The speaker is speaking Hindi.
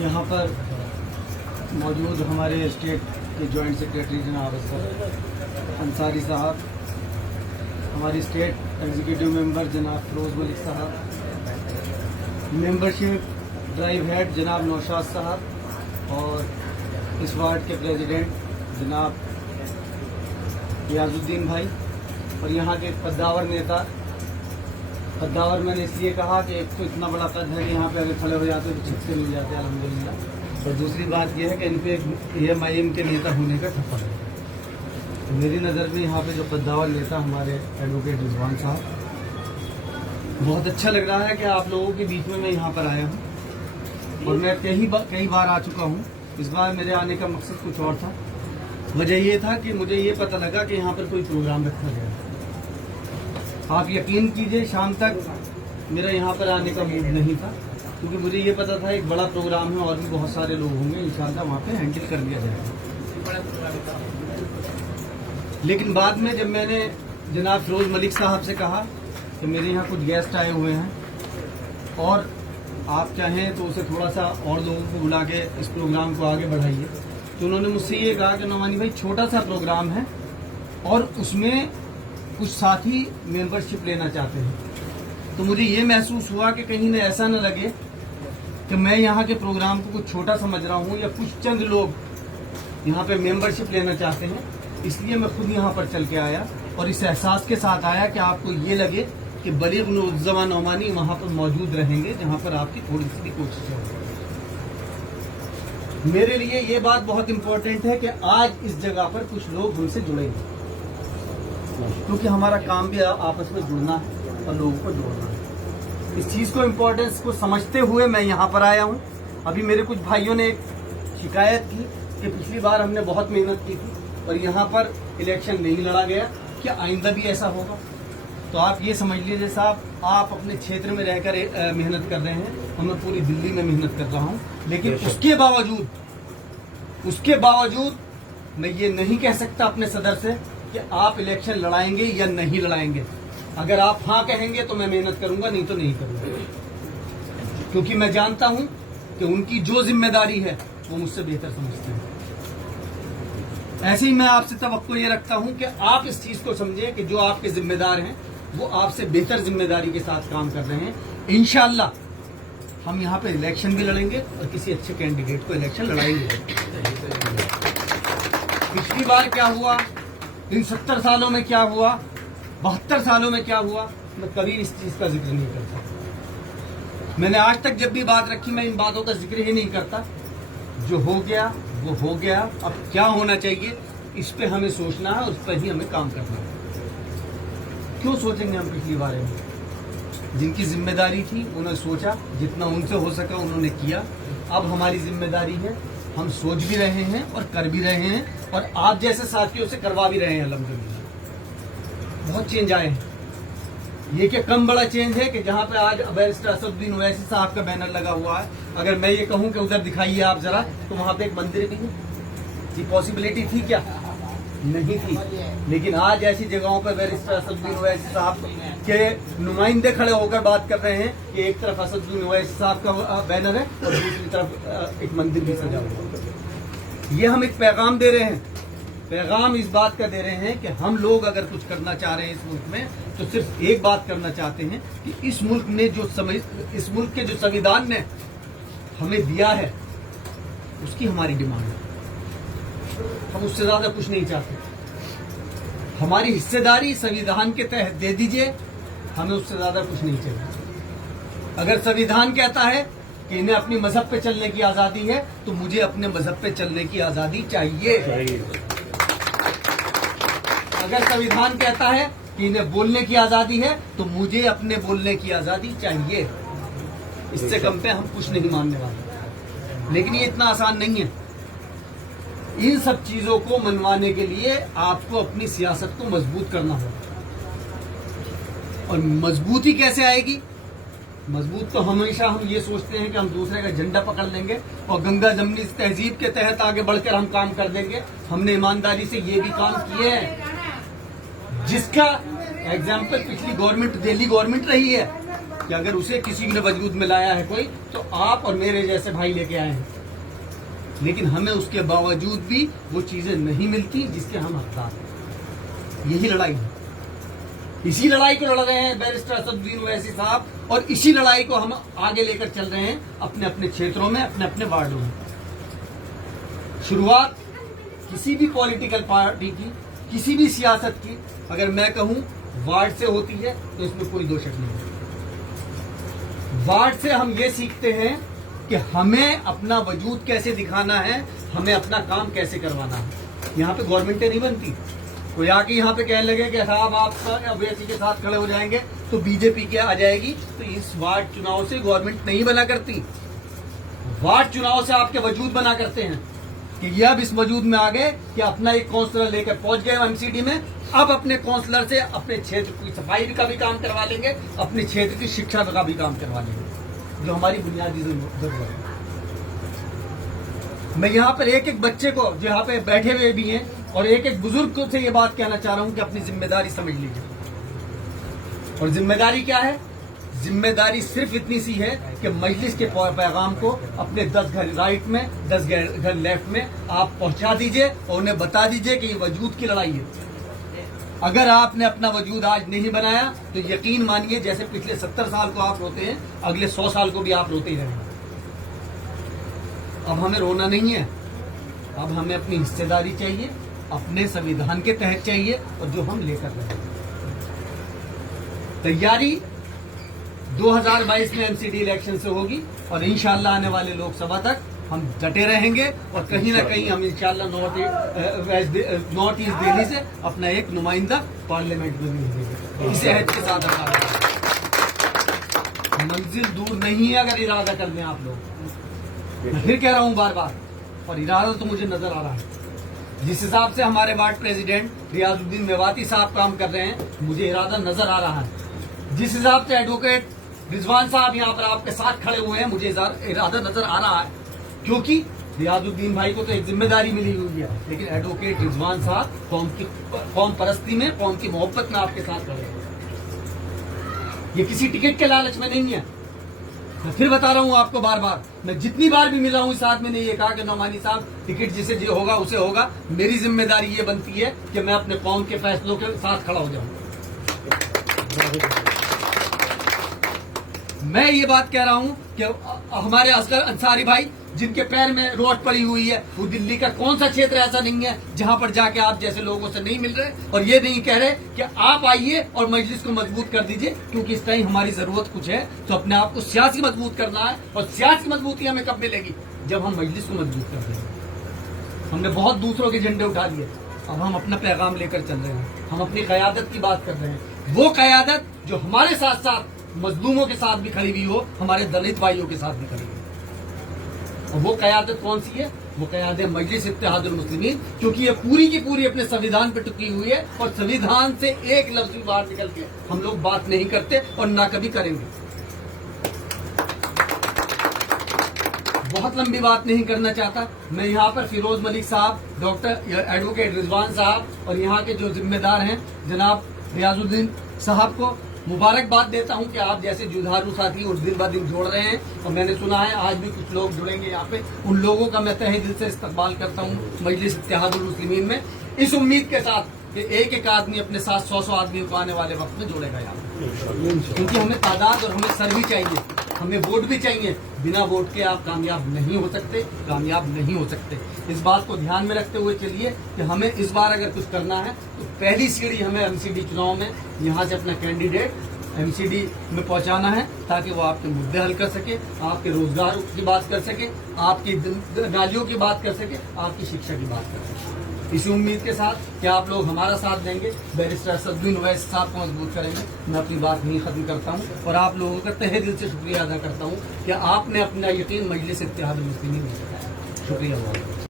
यहाँ पर मौजूद हमारे स्टेट के जॉइंट सेक्रेटरी जनाब अंसारी साहब, हमारी स्टेट एग्जीक्यूटिव मेंबर जनाब फिरोज मलिक साहब, मेंबरशिप ड्राइव हेड जनाब नौशाद साहब और इस वार्ड के प्रेसिडेंट जनाब रियाजुद्दीन भाई और यहाँ के कद्दावर नेता। कद्दावर मैंने इसलिए कहा कि एक तो इतना बड़ा कद है कि यहाँ पे अगर खड़े हो जाते तो छत से मिल जाते अल्हम्दुलिल्लाह, और दूसरी बात यह है कि इन पे AMIM के नेता होने का ठप्पा है। तो मेरी नज़र में यहाँ पे जो कद्दावर नेता हमारे एडवोकेट रिजवान साहब, बहुत अच्छा लग रहा है कि आप लोगों के बीच में मैं यहाँ पर आया हूँ और मैं कई बार आ चुका हूँ। इस बार मेरे आने का मकसद कुछ और था। वजह ये था कि मुझे ये पता लगा कि यहाँ पर कोई प्रोग्राम रखा गया है। आप यकीन कीजिए शाम तक मेरा यहाँ पर आने का मूड नहीं था, क्योंकि मुझे ये पता था एक बड़ा प्रोग्राम है और भी बहुत सारे लोग होंगे, इंशाल्लाह वहाँ पे हैंडल कर लिया जाएगा। लेकिन बाद में जब मैंने जनाब फिरोज मलिक साहब से कहा कि मेरे यहाँ कुछ गेस्ट आए हुए हैं और आप चाहें तो उसे थोड़ा सा और लोगों को बुला के इस प्रोग्राम को आगे बढ़ाइए, तो उन्होंने मुझसे ये कहा कि नौमानी भाई छोटा सा प्रोग्राम है और उसमें कुछ साथी मेंबरशिप लेना चाहते हैं। तो मुझे ये महसूस हुआ कि कहीं न ऐसा न लगे कि मैं यहाँ के प्रोग्राम को कुछ छोटा समझ रहा हूँ या कुछ चंद लोग यहाँ पे मेंबरशिप लेना चाहते हैं। इसलिए मैं खुद यहाँ पर चल के आया और इस एहसास के साथ आया कि आपको ये लगे कि बलीग नुज़्ज़मा नौमानी वहाँ पर मौजूद रहेंगे जहाँ पर आपकी थोड़ी सी भी कोशिश है। मेरे लिए ये बात बहुत इम्पोर्टेंट है कि आज इस जगह पर कुछ लोग हमसे जुड़ेंगे, क्योंकि हमारा काम भी आपस में जुड़ना है और लोगों को जोड़ना है। इस चीज को इम्पोर्टेंस को समझते हुए मैं यहाँ पर आया हूँ। अभी मेरे कुछ भाइयों ने एक शिकायत की कि पिछली बार हमने बहुत मेहनत की थी और यहाँ पर इलेक्शन नहीं लड़ा गया, क्या आइंदा भी ऐसा होगा? तो आप ये समझ लीजिए साहब, आप अपने क्षेत्र में रहकर मेहनत कर रहे हैं और मैं पूरी दिल्ली में मेहनत कर रहा हूँ, लेकिन उसके बावजूद मैं ये नहीं कह सकता अपने सदर से कि आप इलेक्शन लड़ाएंगे या नहीं लड़ाएंगे। अगर आप हाँ कहेंगे तो मैं मेहनत करूंगा, नहीं तो नहीं करूंगा, क्योंकि मैं जानता हूं कि उनकी जो जिम्मेदारी है वो मुझसे बेहतर समझते हैं। ऐसे ही मैं आपसे तवक्को ये रखता हूं कि आप इस चीज को समझे कि जो आपके जिम्मेदार हैं वो आपसे बेहतर जिम्मेदारी के साथ काम कर रहे हैं। इंशाअल्लाह हम यहाँ पे इलेक्शन भी लड़ेंगे और किसी अच्छे कैंडिडेट को इलेक्शन लड़ाएंगे। पिछली बार क्या हुआ, इन 70 सालों में क्या हुआ, 72 सालों में क्या हुआ, मैं कभी इस चीज का जिक्र नहीं करता। मैंने आज तक जब भी बात रखी मैं इन बातों का जिक्र ही नहीं करता। जो हो गया वो हो गया। अब क्या होना चाहिए इस पे हमें सोचना है, उस पर ही हमें काम करना है। क्यों सोचेंगे हम पिछली बार में? जिनकी जिम्मेदारी थी उन्होंने सोचा, जितना उनसे हो सका उन्होंने किया। अब हमारी जिम्मेदारी है, हम सोच भी रहे हैं और कर भी रहे हैं और आप जैसे साथियों से करवा भी रहे हैं। अल्हम्दुलिल्लाह बहुत चेंज आए हैं। ये क्या कम बड़ा चेंज है कि जहां पे आज बैरिस्टर असदुद्दीन ओवैसी साहब का बैनर लगा हुआ है, अगर मैं ये कहूं कि उधर दिखाइए आप जरा, तो वहां पे एक मंदिर भी है। ये पॉसिबिलिटी थी क्या? नहीं थी। लेकिन आज ऐसी जगहों पर बैरिस्टर असदुद्दीन ओवैसी साहब के नुमाइंदे खड़े होकर बात कर रहे हैं कि एक तरफ असदुद्दीन ओवैसी साहब का बैनर है और दूसरी तरफ एक मंदिर भी सजा हुआ है। ये हम एक पैगाम दे रहे हैं। पैगाम इस बात का दे रहे हैं कि हम लोग अगर कुछ करना चाह रहे हैं इस मुल्क में, तो सिर्फ एक बात करना चाहते हैं कि इस मुल्क के जो संविधान ने हमें दिया है उसकी हमारी डिमांड है। हम उससे ज्यादा कुछ नहीं चाहते। हमारी हिस्सेदारी संविधान के तहत दे दीजिए, हमें उससे ज्यादा कुछ नहीं चाहिए। अगर संविधान कहता है कि इन्हें अपनी मजहब पे चलने की आजादी है, तो मुझे अपने मजहब पे चलने की आजादी चाहिए। अगर संविधान कहता है कि इन्हें बोलने की आजादी है, तो मुझे अपने बोलने की आजादी चाहिए। इससे कम पे हम कुछ नहीं मानने वाले। लेकिन ये इतना आसान नहीं है। इन सब चीजों को मनवाने के लिए आपको अपनी सियासत को मजबूत करना होगा। और मजबूती कैसे आएगी? मजबूत तो हमेशा हम ये सोचते हैं कि हम दूसरे का झंडा पकड़ लेंगे और गंगा जमनी तहजीब के तहत आगे बढ़कर हम काम कर देंगे। हमने ईमानदारी से ये भी काम किए हैं, जिसका एग्जाम्पल पिछली गवर्नमेंट, दिल्ली गवर्नमेंट रही है। कि अगर उसे किसी ने वजूद में लाया है कोई, तो आप और मेरे जैसे भाई लेके आए हैं, लेकिन हमें उसके बावजूद भी वो चीजें नहीं मिलती जिसके हम हकदार हैं। यही लड़ाई है, इसी लड़ाई को लड़ रहे हैं बैरिस्टर असदुद्दीन ओवैसी साहब, और इसी लड़ाई को हम आगे लेकर चल रहे हैं अपने अपने क्षेत्रों में, अपने अपने वार्डों में। शुरुआत किसी भी पॉलिटिकल पार्टी की, किसी भी सियासत की, अगर मैं कहूं वार्ड से होती है तो इसमें कोई दो शक नहीं है। वार्ड से हम ये सीखते हैं कि हमें अपना वजूद कैसे दिखाना है, हमें अपना काम कैसे करवाना है। यहाँ पे गवर्नमेंटें नहीं बनती। कोई आके यहाँ पे कहने लगे कि साहब आप ओवैसी के साथ खड़े हो जाएंगे तो बीजेपी के आ जाएगी, तो इस वार्ड चुनाव से गवर्नमेंट नहीं बना करती। वार्ड चुनाव से आपके वजूद बना करते हैं कि ये अब इस वजूद में आ गए कि अपना एक काउंसलर लेकर पहुंच गए एमसीडी में, अब अपने काउंसलर से अपने क्षेत्र की सफाई का भी काम करवा लेंगे, अपने क्षेत्र की शिक्षा का भी काम करवा लेंगे, जो हमारी बुनियादी जरूरत है। मैं यहाँ पर एक एक बच्चे को जो यहाँ पे बैठे हुए भी हैं और एक एक बुजुर्ग को से ये बात कहना चाह रहा हूं कि अपनी जिम्मेदारी समझ लीजिए। और जिम्मेदारी क्या है? जिम्मेदारी सिर्फ इतनी सी है कि मजलिस के पैगाम को अपने 10 घर राइट में, 10 घर लेफ्ट में आप पहुंचा दीजिए और उन्हें बता दीजिए कि ये वजूद की लड़ाई है। अगर आपने अपना वजूद आज नहीं बनाया तो यकीन मानिए जैसे पिछले 70 साल को आप रोते हैं, अगले 100 साल को भी आप रोते ही रहेंगे। अब हमें रोना नहीं है, अब हमें अपनी हिस्सेदारी चाहिए, अपने संविधान के तहत चाहिए, और जो हम लेकर रहे हैं। तैयारी 2022 में एमसीडी इलेक्शन से होगी और इंशाल्लाह आने वाले लोकसभा तक हम डटे रहेंगे और कहीं ना कहीं हम इंशाल्लाह नॉर्थ ईस्ट दिल्ली से अपना एक नुमाइंदा पार्लियामेंट में भेजेंगे। इसे अहद के साथ मंजिल दूर नहीं है अगर इरादा कर लें आप लोग। मैं फिर कह रहा हूं बार बार, और इरादा तो मुझे नजर आ रहा है। जिस हिसाब से हमारे वार्ड प्रेसिडेंट रियाजुद्दीन मेवाती साहब काम कर रहे हैं, मुझे इरादा नजर आ रहा है। जिस हिसाब से एडवोकेट रिजवान साहब यहाँ पर आपके साथ खड़े हुए हैं, मुझे इरादा नजर आ रहा है, क्योंकि रियाजुद्दीन भाई को तो एक जिम्मेदारी मिली हुई है, लेकिन एडवोकेट रिजवान साहब कौम परस्ती में, कौम की मोहब्बत में आपके साथ खड़े हैं। ये किसी टिकट के लालच में नहीं है। मैं फिर बता रहा हूं आपको बार बार, मैं जितनी बार भी मिला हूं इस आदमी ने ये कहा कि नौमानी साहब टिकट जिसे जो होगा उसे होगा। मेरी जिम्मेदारी ये बनती है कि मैं अपने कौम के फैसलों के साथ खड़ा हो जाऊं। मैं ये बात कह रहा हूं कि हमारे असगर अंसारी भाई जिनके पैर में रोट पड़ी हुई है, वो दिल्ली का कौन सा क्षेत्र ऐसा नहीं है जहां पर जाके आप जैसे लोगों से नहीं मिल रहे और ये नहीं कह रहे कि आप आइए और मजलिस को मजबूत कर दीजिए, क्योंकि इस टाइम हमारी जरूरत कुछ है। तो अपने आप को सियासी मजबूत करना है, और सियासी मजबूती हमें कब मिलेगी? जब हम मजलिस को मजबूत कर देंगे। हमने बहुत दूसरों के झंडे उठा लिए, अब हम अपना पैगाम लेकर चल रहे हैं। हम अपनी क़यादत की बात कर रहे हैं, वो क़यादत जो हमारे साथ साथ मजलूमों के साथ भी खड़ी हुई हो, हमारे दलित भाइयों के साथ भी खड़ी हुई। और वो क़यादत कौन सी है? वो क़यादत मजलिस इत्तेहादुल मुस्लिमीन, क्योंकि ये पूरी की पूरी अपने संविधान पर टिकी हुई है, और संविधान से एक लफ्ज भी बाहर निकल के हम लोग बात नहीं करते और ना कभी करेंगे। बहुत लंबी बात नहीं करना चाहता मैं। यहाँ पर फिरोज मलिक साहब, डॉक्टर एडवोकेट रिजवान साहब और यहाँ के जो जिम्मेदार हैं जनाब रियाजुद्दीन साहब को मुबारकबाद देता हूं कि आप जैसे जुझारू साथी और दिन ब दिन जोड़ रहे हैं। और मैंने सुना है आज भी कुछ लोग जुड़ेंगे यहाँ पे, उन लोगों का मैं तहे दिल से इस्तकबाल करता हूँ मजलिस इत्तेहादुल मुस्लिमीन में, इस उम्मीद के साथ कि एक एक आदमी अपने साथ 100 आदमियों को आने वाले वक्त में जोड़ेगा यहाँ, क्योंकि हमें तादाद और हमें सर भी चाहिए, हमें वोट भी चाहिए। बिना वोट के आप कामयाब नहीं हो सकते, कामयाब नहीं हो सकते। इस बात को ध्यान में रखते हुए चलिए कि हमें इस बार अगर कुछ करना है तो पहली सीढ़ी हमें एमसीडी चुनाव में यहाँ से अपना कैंडिडेट एमसीडी में पहुंचाना है, ताकि वो आपके मुद्दे हल कर सके, आपके रोजगार की बात कर सके, आपकी नालियों की बात कर सके, आपकी शिक्षा की बात कर सके। इसी उम्मीद के साथ कि आप लोग हमारा साथ देंगे, बैरिस्टर असदुद्दीन ओवैसी साहब को मजबूत करेंगे। मैं अपनी बात नहीं खत्म करता हूँ और आप लोगों का तहे दिल से शुक्रिया अदा करता हूँ कि आपने अपना यकीन मजलिस इत्तेहादुल मुस्लिमीन में जताया। शुक्रिया बहुत।